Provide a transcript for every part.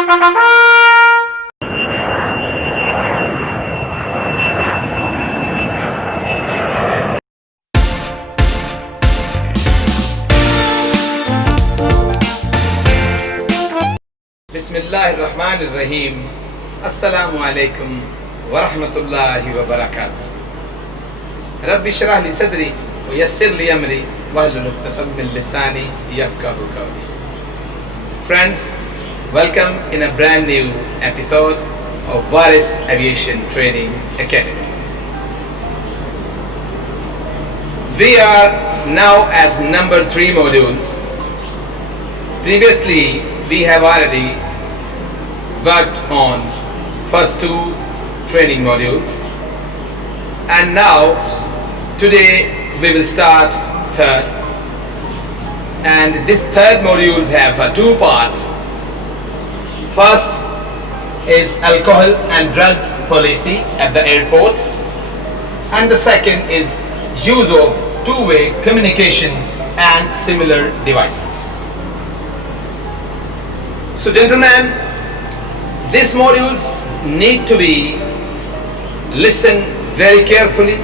Bismillahirrahmanirrahim. Assalamu alaikum wa rahmatullahi wa barakatuh. Rabbi shrah li sadri wa yassir li amri wahlul 'uqdatam min lisani yafqahu qawli. Friends, welcome in a brand new episode of Varis Aviation Training Academy. We are now at number 3 modules. Previously, we have already worked on first 2 training modules, and now today we will start third, and this third modules have 2 parts. First is alcohol and drug policy at the airport, and the second is use of two-way communication and similar devices. So gentlemen, these modules need to be listened very carefully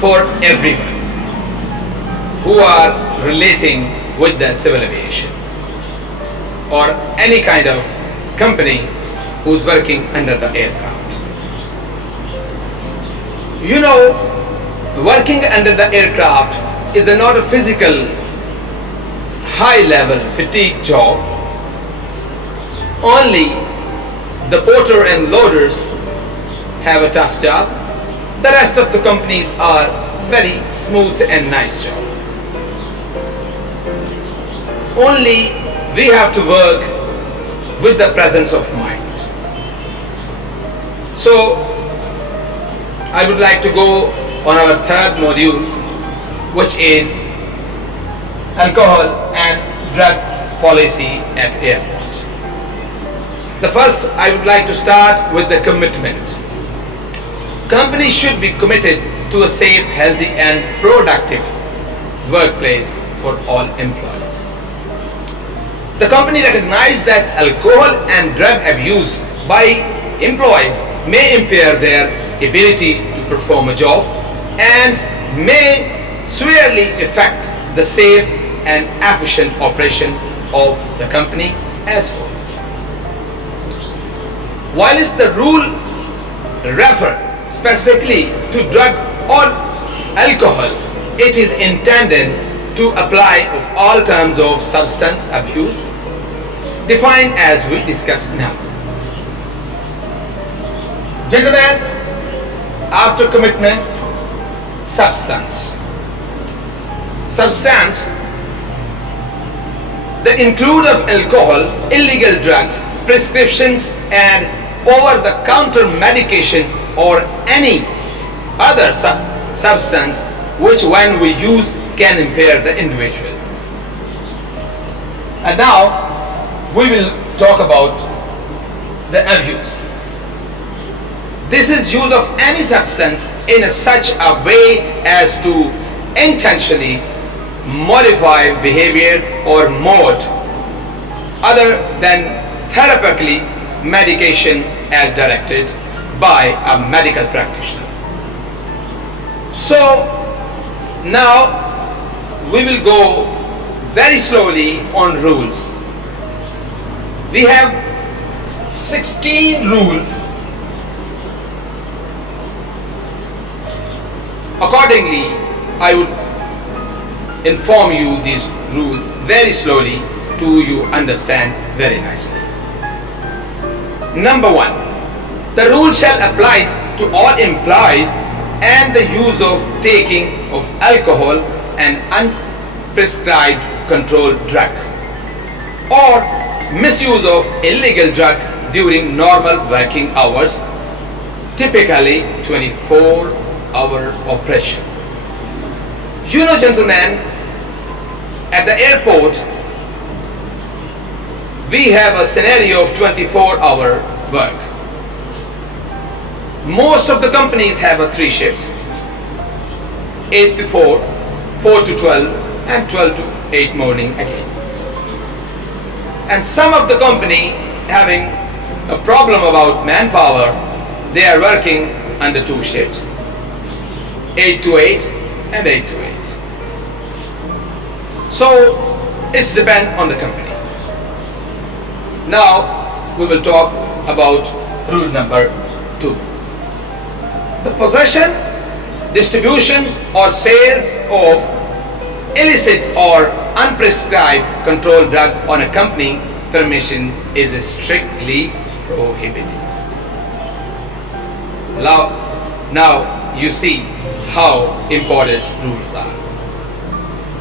for everyone who are relating with the civil aviation or any kind of company who's working under the aircraft. You know, working under the aircraft is not a physical high-level fatigue job. Only the porter and loaders have a tough job. The rest of the companies are very smooth and nice job. Only we have to work with the presence of mind. So I would like to go on our third modules, which is alcohol and drug policy at airport. The first, I would like to start with the commitment. Companies should be committed to a safe, healthy and productive workplace for all employees. The company recognizes that alcohol and drug abuse by employees may impair their ability to perform a job and may severely affect the safe and efficient operation of the company as well. Whilst the rule refer specifically to drug or alcohol, it is intended to apply of all terms of substance abuse defined as we discussed now. Gentlemen, after commitment, substance. Substance, the include of alcohol, illegal drugs, prescriptions and over-the-counter medication or any other substance which when we use can impair the individual. And now we will talk about the abuse. This is use of any substance in such a way as to intentionally modify behavior or mode other than therapeutically medication as directed by a medical practitioner. So now we will go very slowly on rules. We have 16 rules. Accordingly, I would inform you these rules very slowly to you understand very nicely. Number 1, the rule shall apply to all employees and the use of taking of alcohol and unprescribed controlled drug or misuse of illegal drug during normal working hours, typically 24-hour operation. You know, gentlemen, at the airport we have a scenario of 24-hour work. Most of the companies have a 3 shifts, 8 to 4, 4 to 12 and 12 to 8 morning again. And some of the company having a problem about manpower, they are working under two shifts, 8 to 8 and 8 to 8. So it's depend on the company. Now we will talk about rule number 2. The possession, distribution or sales of illicit or unprescribed controlled drug on a company permission is strictly prohibited. Now you see how important rules are.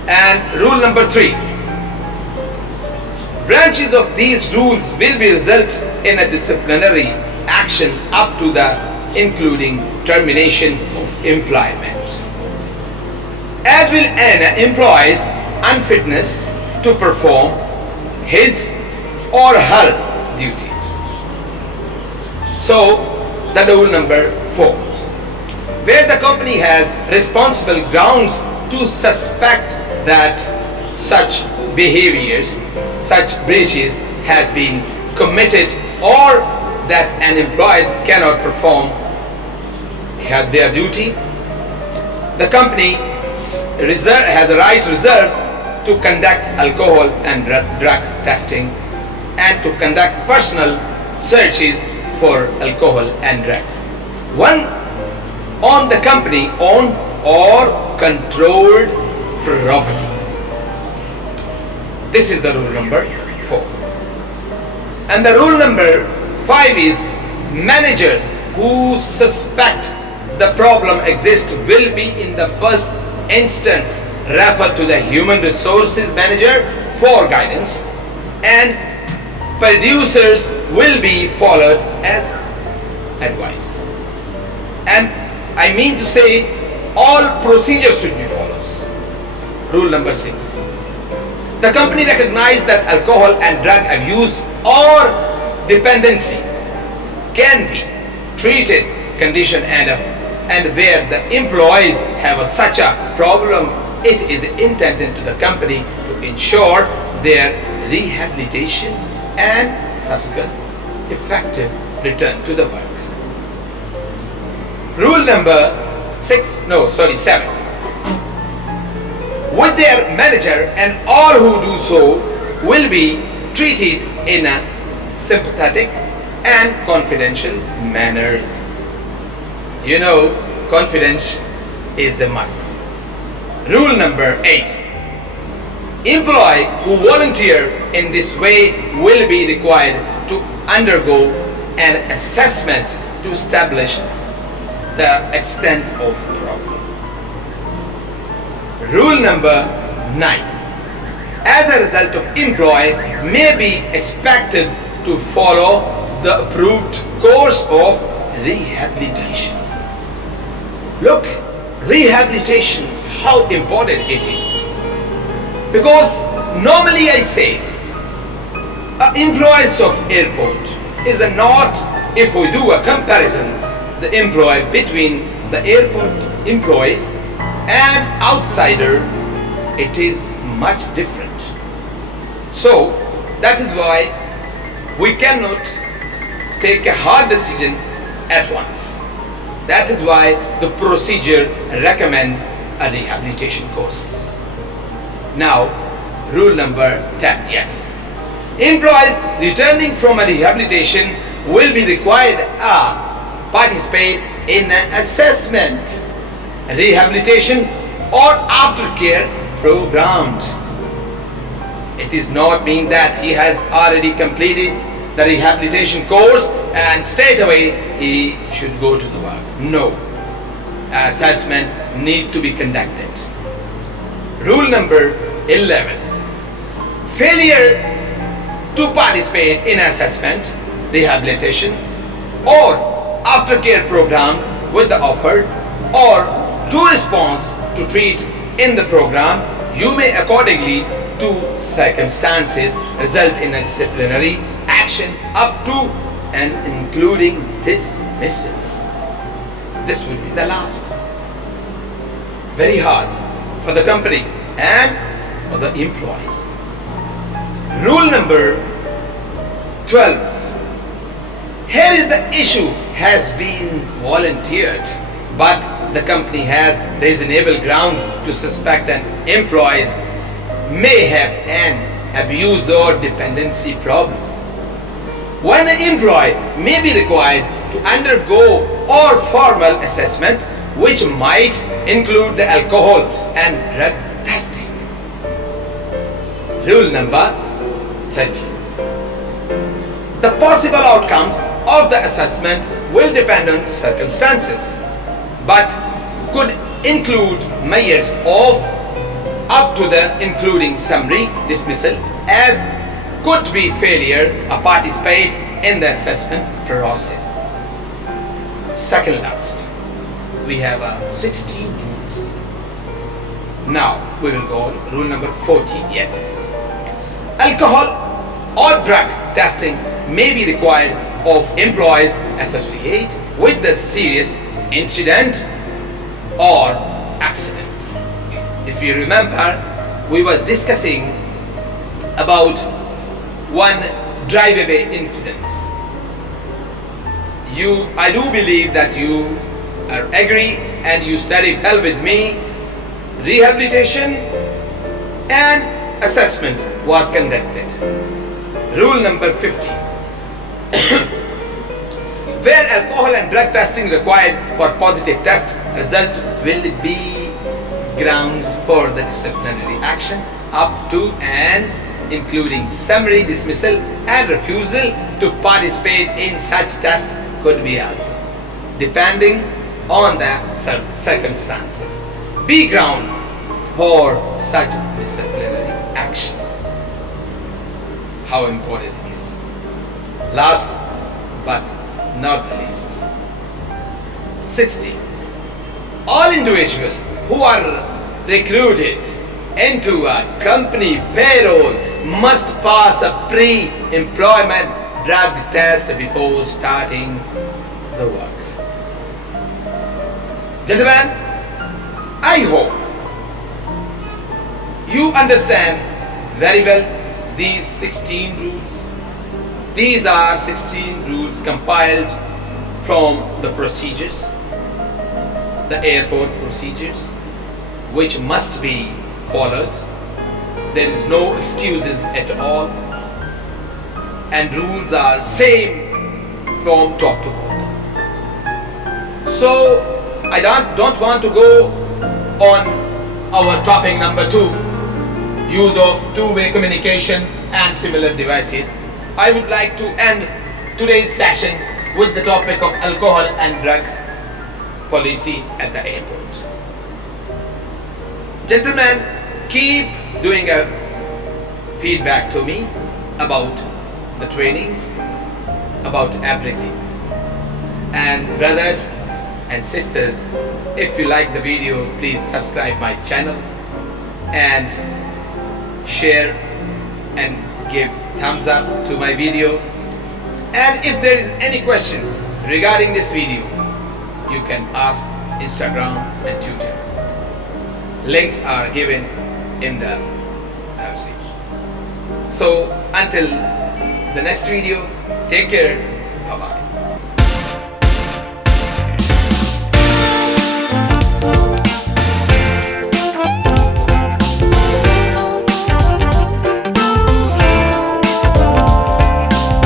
And rule number 3. Branches of these rules will be result in a disciplinary action up to the including termination of employment, as will an employee's unfitness to perform his or her duties. So the rule number 4. Where the company has responsible grounds to suspect that such behaviors, such breaches has been committed, or that an employee cannot perform their duty, the company has a right reserves to conduct alcohol and drug testing and to conduct personal searches for alcohol and drug. One, on the company owned or controlled property. This is the rule number 4. And the rule number 5 is managers who suspect the problem exists will be in the first instance referred to the human resources manager for guidance, and producers will be followed as advised. And I mean to say all procedures should be followed. Rule number 6. The company recognizes that alcohol and drug abuse or dependency can be treated condition and where the employees have such a problem, it is intended to the company to ensure their rehabilitation and subsequent effective return to the work. Rule number 7. With their manager and all who do so will be treated in a sympathetic and confidential manners. You know, confidence is a must. Rule number 8. Employee who volunteer in this way will be required to undergo an assessment to establish the extent of problem. Rule number 9. As a result of employee may be expected to follow the approved course of rehabilitation. Look, rehabilitation, how important it is. Because normally I say, employees of airport is not, if we do a comparison, the employee between the airport employees and outsider, it is much different. So that is why we cannot take a hard decision at once. That is why the procedure recommend a rehabilitation courses. Now, rule number 10. Yes, employees returning from a rehabilitation will be required to participate in an assessment, rehabilitation or aftercare programs. It is not mean that he has already completed the rehabilitation course and straight away he should go to the work. No, assessment need to be conducted. Rule number 11. Failure to participate in assessment, rehabilitation or aftercare program with the offered or to response to treat in the program, you may accordingly to circumstances result in a disciplinary action up to and including dismissals. This will be the last. Very hard for the company and for the employees. Rule number 12. Here is the issue has been volunteered, but the company has reasonable ground to suspect an employee may have an abuse or dependency problem. When an employee may be required to undergo or formal assessment, which might include the alcohol and drug testing. Rule number 13. The possible outcomes of the assessment will depend on circumstances, but could include measures of up to the including summary dismissal, as could be failure to participate in the assessment process. Second last, we have 16 rules. Now we will go on rule number 14. Yes, alcohol or drug testing may be required of employees associated with the serious incident or accident. If you remember, we was discussing about one drive-away incident. I do believe that you are agree and you study well with me. Rehabilitation and assessment was conducted. Rule number 15. Where alcohol and drug testing required for positive test result will be grounds for the disciplinary action up to and including summary dismissal and refusal to participate in such test could be also, depending on the circumstances, be ground for such disciplinary action. How important it is. Last but not the least. 60. All individuals who are recruited into a company payroll must pass a pre-employment drug test before starting the work. Gentlemen, I hope you understand very well these 16 rules. These are 16 rules compiled from the procedures, the airport procedures, which must be followed. There is no excuses at all, and rules are same from top to bottom. So I don't want to go on our topic number 2, use of two-way communication and similar devices. I would like to end today's session with the topic of alcohol and drug policy at the airport. Gentlemen, keep doing a feedback to me about the trainings, about everything. And brothers and sisters, if you like the video, please subscribe my channel and share and give thumbs up to my video. And if there is any question regarding this video, you can ask Instagram and Twitter. Links are given in the message. So until the next video, take care. Bye bye.